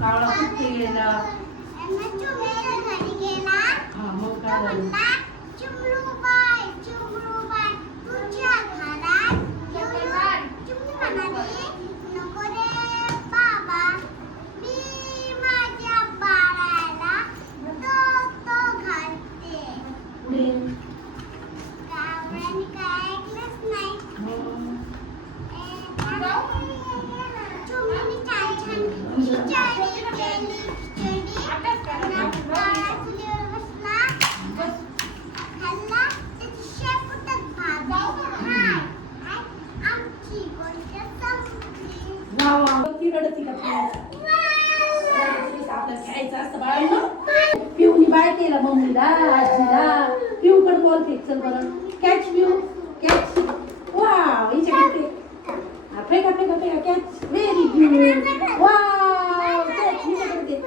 कावळा कुठे गेला? हा मग काय झालं? पुढे ती रडती का आपल्याला खेळायचं असतं बाळांनो. पिऊनी बाय केला मम्मीला आजीला. पिऊ कडे बोलते चल बरं. कॅच पिऊ कॅच. वाव हिच्याकडे फेका फेका फेका catch. Very good. Wow catch हिच्याकडे.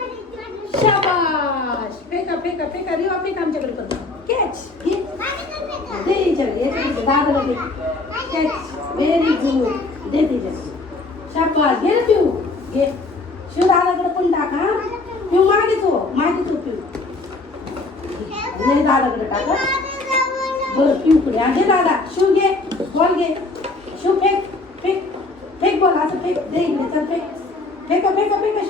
शाबाश. फेका फेका फेका रिवा फेका आमच्याकडे कर. कॅच घे दे हिच्याकडे. याच्याकडे दादाला दे कॅच. Very good. दे तिच्याकडे. शाबाश घे पिऊ घे. शिव दादाकडे पण टाक. हा पिऊ मागे तो पिऊ. दे दादाकडे टाका. बरं पिऊकडे घे दादा. शिव घे बॉल घे. शिव फेक फेक फेक बॉल असं फेक. दे इकडे चल फेक. फेका फेका फेका